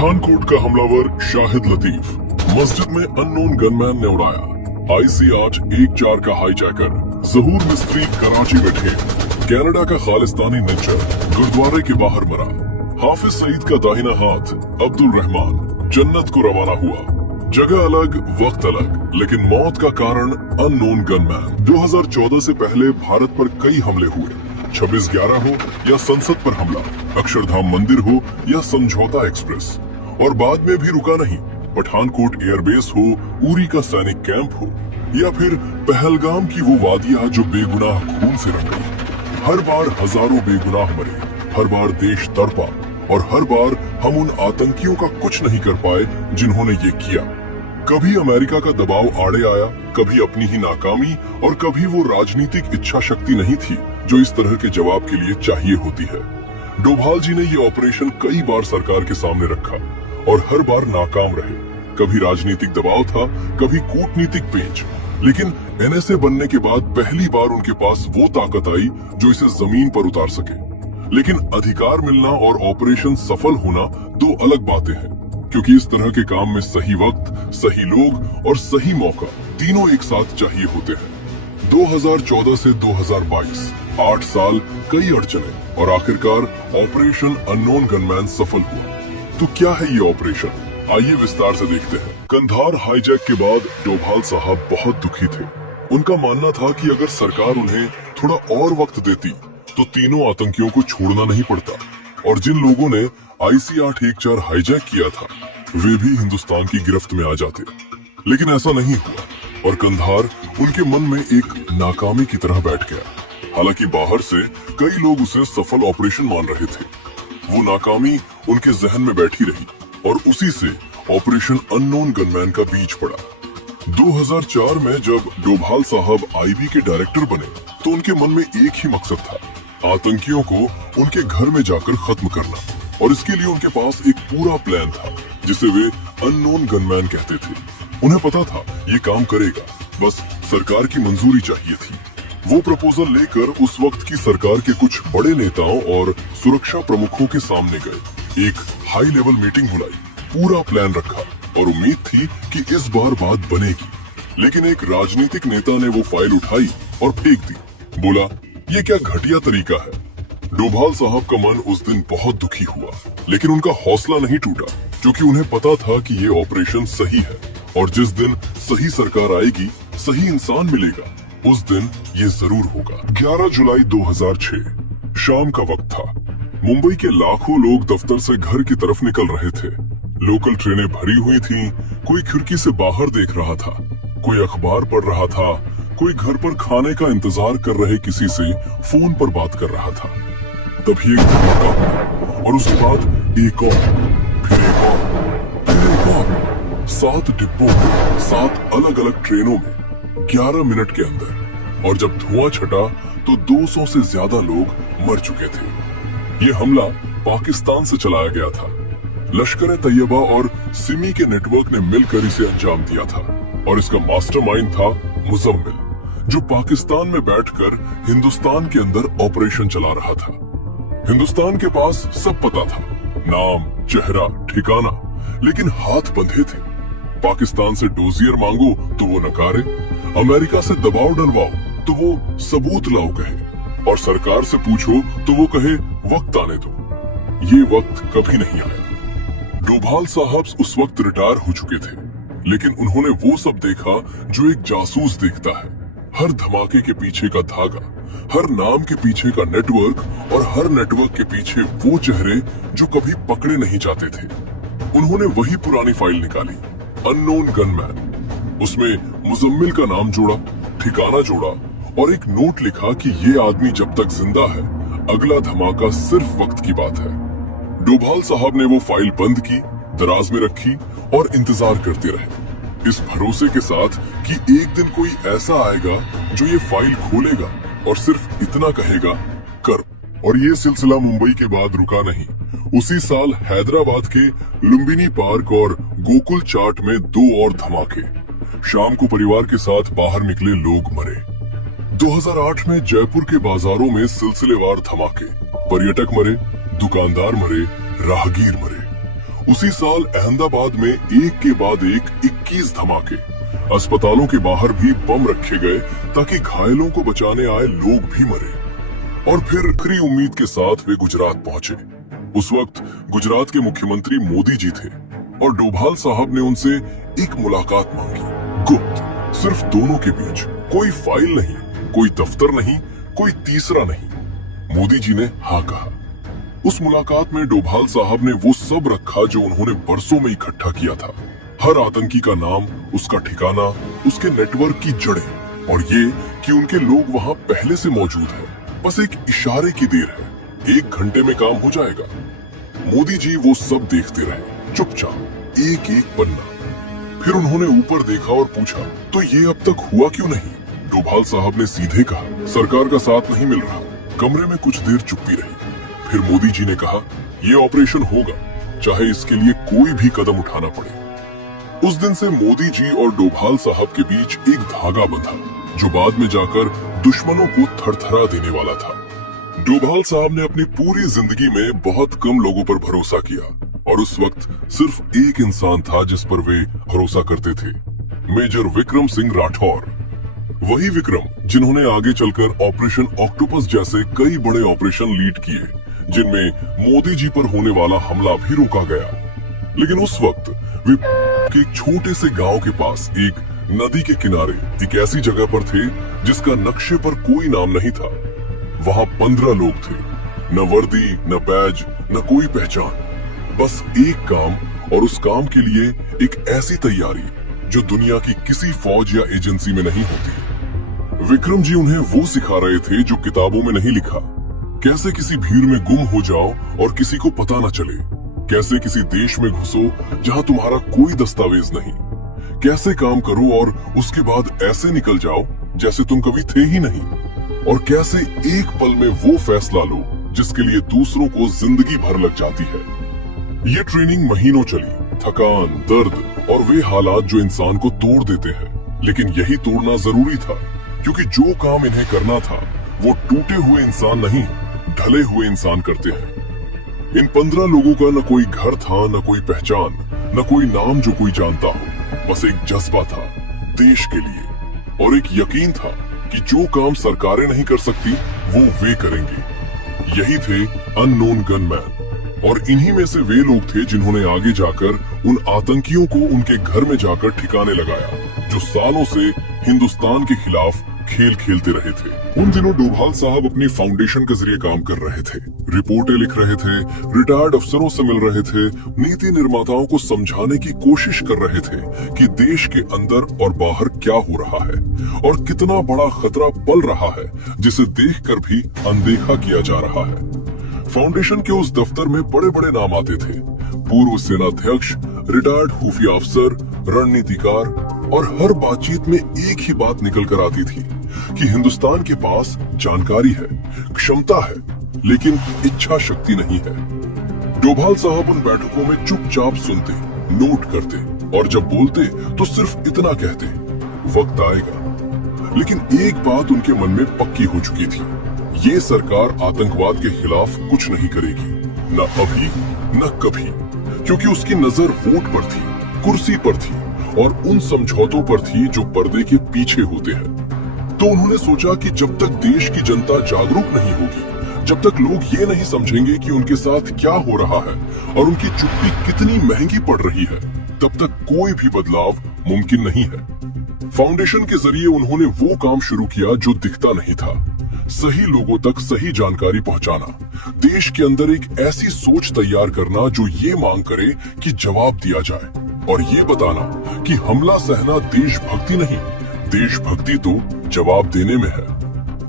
पठानकोट का हमलावर शाहिद लतीफ मस्जिद में अननोन गनमैन ने उड़ाया। IC-814 का हाईजैकर जहूर मिस्त्री कराची में ढेर। कनाडा का खालिस्तानी निज्जर गुरुद्वारे के बाहर मरा। हाफिज सईद का दाहिना हाथ अब्दुल रहमान जन्नत को रवाना हुआ। जगह अलग वक्त अलग, लेकिन मौत का कारण अननोन गनमैन। 2014 से पहले भारत पर कई हमले हुए, 26/11 हो या संसद पर हमला, अक्षरधाम मंदिर हो या समझौता एक्सप्रेस, और बाद में भी रुका नहीं। पठानकोट एयरबेस हो, उरी का सैनिक कैंप हो, या फिर पहलगाम की वो वादियां जो बेगुनाह खून से रंग गई। हर बार हजारों बेगुनाह मरे, हर बार देश तड़पा, और हर बार हम उन आतंकियों का कुछ नहीं कर पाए जिन्होंने ये किया। कभी अमेरिका का दबाव आड़े आया, कभी अपनी ही नाकामी, और कभी वो राजनीतिक इच्छा शक्ति नहीं थी जो इस तरह के जवाब के लिए चाहिए होती है। डोभाल जी ने ये ऑपरेशन कई बार सरकार के सामने रखा और हर बार नाकाम रहे। कभी राजनीतिक दबाव था, कभी कूटनीतिक पेंच, लेकिन NSA बनने के बाद पहली बार उनके पास वो ताकत आई जो इसे जमीन पर उतार सके। लेकिन अधिकार मिलना और ऑपरेशन सफल होना दो अलग बातें हैं, क्योंकि इस तरह के काम में सही वक्त, सही लोग और सही मौका तीनों एक साथ चाहिए होते हैं। 2014 से 2022 8 साल, कई अड़चने, और आखिरकार ऑपरेशन अननोन गनमैन सफल हुआ। तो क्या है ये ऑपरेशन, आइए विस्तार से देखते हैं। कंधार हाईजैक के बाद डोभाल साहब बहुत दुखी थे। उनका मानना था कि अगर सरकार उन्हें थोड़ा और वक्त देती तो तीनों आतंकियों को छोड़ना नहीं पड़ता, और जिन लोगों ने IC-814 हाईजैक किया था वे भी हिंदुस्तान की गिरफ्त में आ जाते। लेकिन ऐसा नहीं हुआ, और कंधार उनके मन में एक नाकामी की तरह बैठ गया। हालांकि बाहर से कई लोग उसे सफल ऑपरेशन मान रहे थे, वो नाकामी उनके जहन में बैठी रही, और उसी से ऑपरेशन अननोन गनमैन का बीज पड़ा। 2004 में जब डोभाल साहब IB के डायरेक्टर बने तो उनके मन में एक ही मकसद था, आतंकियों को उनके घर में जाकर खत्म करना, और इसके लिए उनके पास एक पूरा प्लान था जिसे वे अननोन गनमैन कहते थे। उन्हें पता था ये काम करेगा, बस सरकार की मंजूरी चाहिए थी। वो प्रपोजल लेकर उस वक्त की सरकार के कुछ बड़े नेताओं और सुरक्षा प्रमुखों के सामने गए। एक हाई लेवल मीटिंग बुलाई, पूरा प्लान रखा, और उम्मीद थी कि इस बार बात बनेगी। लेकिन एक राजनीतिक नेता ने वो फाइल उठाई और फेंक दी। बोला, ये क्या घटिया तरीका है। डोभाल साहब का मन उस दिन बहुत दुखी हुआ, लेकिन उनका हौसला नहीं टूटा, क्योंकि उन्हें पता था कि ये ऑपरेशन सही है, और जिस दिन सही सरकार आएगी, सही इंसान मिलेगा, उस दिन ये जरूर होगा। 11 जुलाई 2006 शाम का वक्त था। मुंबई के लाखों लोग दफ्तर से घर की तरफ निकल रहे थे। लोकल ट्रेनें भरी हुई थीं, कोई खिड़की से बाहर देख रहा था, कोई अखबार पढ़ रहा था, कोई घर पर खाने का इंतजार कर रहे किसी से फोन पर बात कर रहा था। तभी एक धमाका हुआ, और उसके बाद एक और, फिर एक और, फिर एक और। 7 डिब्बों में, 7 अलग अलग ट्रेनों में 11 मिनट के अंदर, और जब धुआं छटा तो 200 से ज्यादा लोग मर चुके थे। ये हमला पाकिस्तान से चलाया गया था। लश्कर तैयबा और सिमी के नेटवर्क ने मिलकर इसे अंजाम दिया था, और इसका मास्टरमाइंड था मुजम्मिल, जो पाकिस्तान में बैठकर हिंदुस्तान के अंदर ऑपरेशन चला रहा था। हिंदुस्तान के पास सब पता था, नाम, चेहरा, ठिकाना, लेकिन हाथ बंधे थे। पाकिस्तान से डोजियर मांगो तो वो नकारे, अमेरिका से दबाव डलवाओ तो वो सबूत लाओ कहे, और सरकार से पूछो तो वो कहे वक्त आने दो। ये वक्त कभी नहीं आया। डोभाल साहब उस वक्त रिटायर हो चुके थे, लेकिन उन्होंने वो सब देखा जो एक जासूस देखता है। हर धमाके के पीछे का धागा, हर नाम के पीछे का नेटवर्क, और हर नेटवर्क के पीछे वो चेहरे जो कभी पकड़े नहीं जाते थे। उन्होंने वही पुरानी फाइल निकाली, अननोन गनमैन। उसमें मुजम्मिल का नाम जोड़ा, ठिकाना जोड़ा, और एक नोट लिखा कि ये आदमी जब तक जिंदा है, अगला धमाका सिर्फ वक्त की बात है। डोभाल साहब ने वो फाइल बंद की, दराज में रखी, और इंतजार करते रहे, इस भरोसे के साथ कि एक दिन कोई ऐसा आएगा जो ये फाइल खोलेगा और सिर्फ इतना कहेगा, कर। और ये सिलसिला मुंबई के बाद रुका नहीं। उसी साल हैदराबाद के लुम्बिनी पार्क और गोकुल चाट में 2 और धमाके। शाम को परिवार के साथ बाहर निकले लोग मरे। 2008 में जयपुर के बाजारों में सिलसिलेवार धमाके, पर्यटक मरे, दुकानदार मरे, राहगीर मरे। उसी साल अहमदाबाद में एक के बाद एक 21 धमाके, अस्पतालों के बाहर भी बम रखे गए ताकि घायलों को बचाने आए लोग भी मरे। और फिर आखिरी उम्मीद के साथ वे गुजरात पहुंचे। उस वक्त गुजरात के मुख्यमंत्री मोदी जी थे और डोभाल साहब ने उनसे एक मुलाकात मांगी, गुप्त, सिर्फ दोनों के बीच, कोई फाइल नहीं, कोई दफ्तर नहीं, कोई तीसरा नहीं। मोदी जी ने हाँ कहा। उस मुलाकात में डोभाल साहब ने वो सब रखा जो उन्होंने बरसों में इकट्ठा किया था, हर आतंकी का नाम, उसका ठिकाना, उसके नेटवर्क की जड़ें, और ये कि उनके लोग वहाँ पहले से मौजूद हैं। बस एक इशारे की देर है, 1 घंटे में काम हो जाएगा। मोदी जी वो सब देखते रहे, चुपचाप, एक एक पन्ना। फिर उन्होंने ऊपर देखा और पूछा, तो ये अब तक हुआ क्यों नहीं? डोभाल साहब ने सीधे कहा, सरकार का साथ नहीं मिल रहा। कमरे में कुछ देर चुप्पी रही। फिर मोदी जी ने कहा, ये ऑपरेशन होगा, चाहे इसके लिए कोई भी कदम उठाना पड़े। उस दिन से मोदी जी और डोभाल साहब के बीच एक धागा बंधा, जो बाद में जाकर दुश्मनों को थरथरा देने वाला था। डोभाल साहब ने अपनी पूरी जिंदगी में बहुत कम लोगों पर भरोसा किया, और उस वक्त सिर्फ एक इंसान था जिस पर वे भरोसा करते थे, मेजर विक्रम सिंह राठौर। वही विक्रम जिन्होंने आगे चलकर ऑपरेशन ऑक्टोपस जैसे कई बड़े ऑपरेशन लीड किए, जिनमें मोदी जी पर होने वाला हमला भी रोका गया। लेकिन उस वक्त वे के एक छोटे से गांव के पास एक नदी के किनारे एक ऐसी जगह पर थे जिसका नक्शे पर कोई नाम नहीं था। वहां 15 लोग थे, न वर्दी, न बैज, न कोई पहचान, बस एक काम, और उस काम के लिए एक ऐसी तैयारी जो दुनिया की किसी फौज या एजेंसी में नहीं होती। विक्रम जी उन्हें वो सिखा रहे थे जो किताबों में नहीं लिखा, कैसे किसी भीड़ में गुम हो जाओ और किसी को पता न चले, कैसे किसी देश में घुसो जहां तुम्हारा कोई दस्तावेज नहीं, कैसे काम करो और उसके बाद ऐसे निकल जाओ जैसे तुम कभी थे ही नहीं, और कैसे एक पल में वो फैसला लो जिसके लिए दूसरों को जिंदगी भर लग जाती है। ये ट्रेनिंग महीनों चली, थकान, दर्द और वे हालात जो इंसान को तोड़ देते हैं, लेकिन यही तोड़ना जरूरी था, क्योंकि जो काम इन्हें करना था वो टूटे हुए इंसान नहीं, ढले हुए इंसान करते हैं। इन 15 लोगों का न कोई घर था, न कोई पहचान, न कोई नाम जो कोई जानता हो, बस एक जज्बा था देश के लिए, और एक यकीन था कि जो काम सरकारें नहीं कर सकती वो वे करेंगे। यही थे अननोन गनमैन, और इन्हीं में से वे लोग थे जिन्होंने आगे जाकर उन आतंकियों को उनके घर में जाकर ठिकाने लगाया, जो सालों से हिंदुस्तान के खिलाफ खेल खेलते रहे थे। उन दिनों डोभाल साहब अपनी फाउंडेशन के जरिए काम कर रहे थे, रिपोर्टें लिख रहे थे, रिटायर्ड अफसरों से मिल रहे थे, नीति निर्माताओं को समझाने की कोशिश कर रहे थे कि देश के अंदर और बाहर क्या हो रहा है और कितना बड़ा खतरा पल रहा है, जिसे देखकर भी अनदेखा किया जा रहा है। फाउंडेशन के उस दफ्तर में बड़े बड़े नाम आते थे, पूर्व सेनाध्यक्ष, रिटायर्ड खुफिया अफसर, रणनीतिकार, और हर बातचीत में एक ही बात निकल कर आती थी कि हिंदुस्तान के पास जानकारी है, क्षमता है, लेकिन इच्छा शक्ति नहीं है। डोभाल साहब उन बैठकों में चुपचाप सुनते, नोट करते, और जब बोलते तो सिर्फ इतना कहते, वक्त आएगा। लेकिन एक बात उनके मन में पक्की हो चुकी थी, ये सरकार आतंकवाद के खिलाफ कुछ नहीं करेगी, न अभी न कभी, क्योंकि उसकी नजर वोट पर थी, कुर्सी पर थी, और उन समझौतों पर थी जो पर्दे के पीछे होते हैं। तो उन्होंने सोचा कि जब तक देश की जनता जागरूक नहीं होगी, जब तक लोग ये नहीं समझेंगे कि उनके साथ क्या हो रहा है और उनकी चुप्पी कितनी महंगी पड़ रही है, तब तक कोई भी बदलाव मुमकिन नहीं है। फाउंडेशन के जरिए उन्होंने वो काम शुरू किया जो दिखता नहीं था, सही लोगों तक सही जानकारी पहुंचाना, देश के अंदर एक ऐसी सोच तैयार करना जो ये मांग करे कि जवाब दिया जाए, और ये बताना कि हमला सहना देशभक्ति नहीं, देशभक्ति तो जवाब देने में है।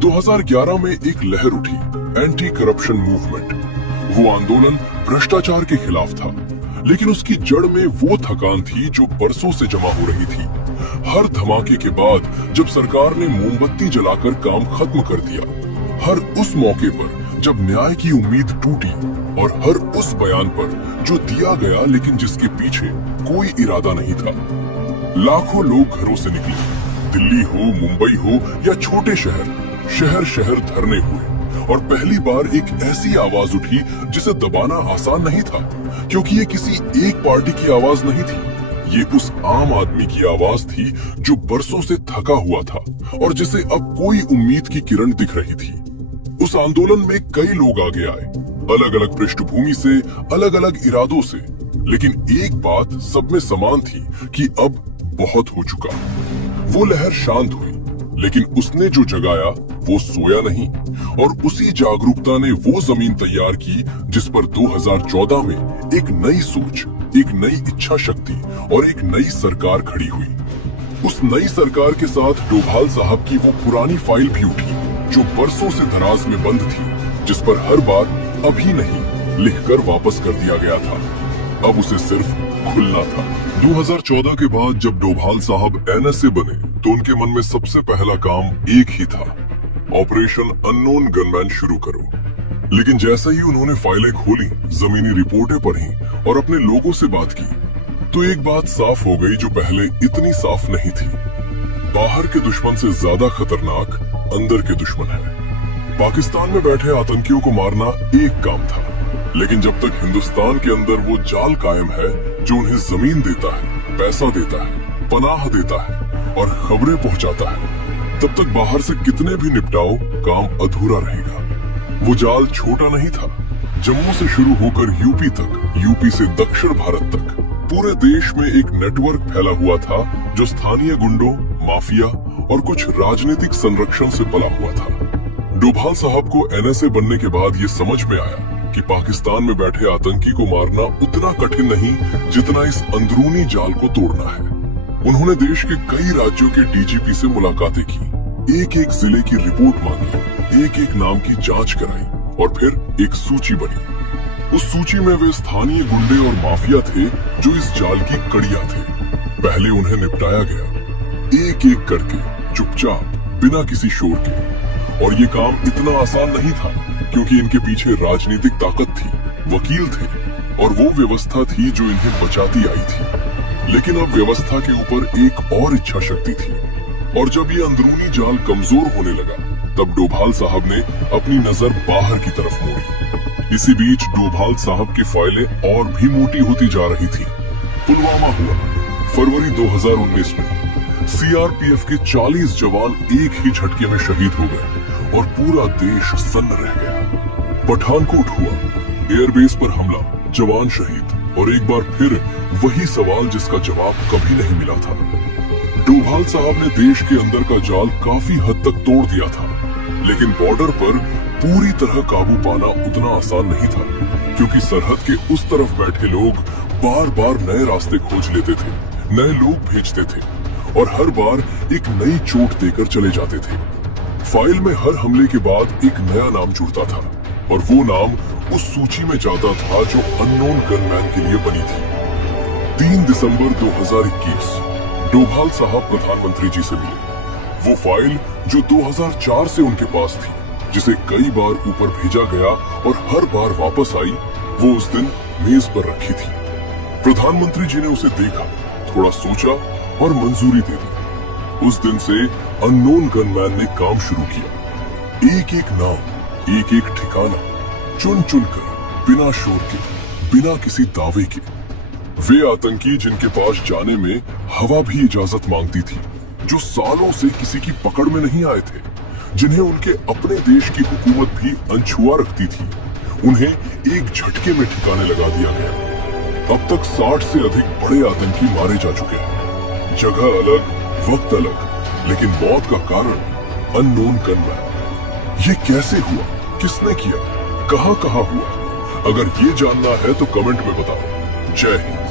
2011 में एक लहर उठी, एंटी करप्शन मूवमेंट। वो आंदोलन भ्रष्टाचार के खिलाफ था, लेकिन उसकी जड़ में वो थकान थी जो बरसों से जमा हो रही थी। हर धमाके के बाद जब सरकार ने मोमबत्ती जलाकर काम खत्म कर दिया, हर उस मौके पर जब न्याय की उम्मीद टूटी, और हर उस बयान पर जो दिया गया लेकिन जिसके पीछे कोई इरादा नहीं था। लाखों लोग घरों से निकले, दिल्ली हो, मुंबई हो या छोटे शहर, शहर शहर धरने हुए, और पहली बार एक ऐसी आवाज उठी जिसे दबाना आसान नहीं था, क्योंकि ये किसी एक पार्टी की आवाज नहीं थी। ये उस आम आदमी की आवाज थी जो बरसों से थका हुआ था और जिसे अब कोई उम्मीद की किरण दिख रही थी। उस आंदोलन में कई लोग आगे आए, अलग अलग पृष्ठभूमि से, अलग अलग इरादों से, लेकिन एक बात सब में समान थी कि अब बहुत हो चुका। वो लहर शांत हुई, लेकिन उसने जो जगाया वो सोया नहीं, और उसी जागरूकता ने वो जमीन तैयार की जिस पर 2014 में एक नई सोच, एक नई इच्छा शक्ति और एक नई सरकार खड़ी हुई। उस नई सरकार के साथ डोभाल साहब की वो पुरानी फाइल भी उठी जो बरसों से दराज में बंद थी, जिस पर हर बार अभी नहीं लिखकर वापस कर दिया गया था। अब उसे सिर्फ खुलना था। 2014 के बाद जब डोभाल साहब एनएसए बने तो उनके मन में सबसे पहला काम एक ही था, ऑपरेशन अननोन गनमैन शुरू करो। लेकिन जैसे ही उन्होंने फाइलें खोली, जमीनी रिपोर्टें पढ़ी और अपने लोगों से बात की, तो एक बात साफ हो गई जो पहले इतनी साफ नहीं थी। बाहर के दुश्मन से ज्यादा खतरनाक अंदर के दुश्मन है। पाकिस्तान में बैठे आतंकियों को मारना एक काम था, लेकिन जब तक हिंदुस्तान के अंदर वो जाल कायम है जो उन्हें जमीन देता है, पैसा देता है, पनाह देता है और खबरें पहुंचाता है, तब तक बाहर से कितने भी निपटाओ, काम अधूरा रहेगा। वो जाल छोटा नहीं था। जम्मू से शुरू होकर यूपी तक, यूपी से दक्षिण भारत तक, पूरे देश में एक नेटवर्क फैला हुआ था जो स्थानीय गुंडों, माफिया और कुछ राजनीतिक संरक्षण से पला हुआ था। डोभाल साहब को एनएसए बनने के बाद ये समझ में आया कि पाकिस्तान में बैठे आतंकी को मारना उतना कठिन नहीं जितना इस अंदरूनी जाल को तोड़ना है। उन्होंने देश के कई राज्यों के डीजीपी से मुलाकातें की, एक एक जिले की रिपोर्ट मांगी, एक एक नाम की जांच कराई और फिर एक सूची बनी। उस सूची में वे स्थानीय गुंडे और माफिया थे जो इस जाल की कड़ियां थे। पहले उन्हें निपटाया गया, एक एक करके, चुपचाप, बिना किसी शोर के। और ये काम इतना आसान नहीं था, क्योंकि इनके पीछे राजनीतिक ताकत थी, वकील थे और वो व्यवस्था थी जो इन्हें बचाती आई थी। लेकिन अब व्यवस्था के ऊपर एक और इच्छा शक्ति थी, और जब ये अंदरूनी जाल कमजोर होने लगा, तब डोभाल साहब ने अपनी नजर बाहर की तरफ मोड़ी। इसी बीच डोभाल साहब की फाइलें और भी मोटी होती जा रही थी। पुलवामा हुआ, फरवरी 2019 में सीआरपीएफ के 40 जवान एक ही झटके में शहीद हो गए और पूरा देश सन्न रह गया। पठानकोट हुआ, एयरबेस पर हमला, जवान शहीद और एक बार फिर वही सवाल जिसका जवाब कभी नहीं मिला था। डोभाल साहब ने देश के अंदर का जाल काफी हद तक तोड़ दिया था, लेकिन बॉर्डर पर पूरी तरह काबू पाना उतना आसान नहीं था, क्योंकि सरहद के उस तरफ बैठे लोग बार बार नए रास्ते खोज लेते थे, नए लोग भेजते थे और हर बार एक नई चोट देकर चले जाते थे। फाइल में हर हमले के बाद एक नया नाम जुड़ता था और वो नाम उस सूची में जाता था जो अननोन गनमैन के लिए बनी थी। 3 दिसंबर 2021 डोभाल साहब प्रधानमंत्री जी से मिले। वो फाइल जो 2004 से उनके पास थी, जिसे कई बार ऊपर भेजा गया और हर बार वापस आई, वो उस दिन मेज पर रखी थी। प्रधानमंत्री जी ने उसे देखा, थोड़ा सोचा और मंजूरी दे दी। उस दिन से अननोन गनमैन ने काम शुरू किया। एक एक नाम, एक एक ठिकाना, चुन चुन कर, बिना शोर के, बिना किसी दावे के। वे आतंकी जिनके पास जाने में हवा भी इजाजत मांगती थी, जो सालों से किसी की पकड़ में नहीं आए थे, जिन्हें उनके अपने देश की हुकूमत भी अनछुआ रखती थी, उन्हें एक झटके में ठिकाने लगा दिया गया। अब तक 60 से अधिक बड़े आतंकी मारे जा चुके हैं। जगह अलग, वक्त अलग, लेकिन मौत का कारण अननोन गनमैन। ये कैसे हुआ, किसने किया, कहां हुआ? अगर ये जानना है तो कमेंट में बताओ। जय हिंद।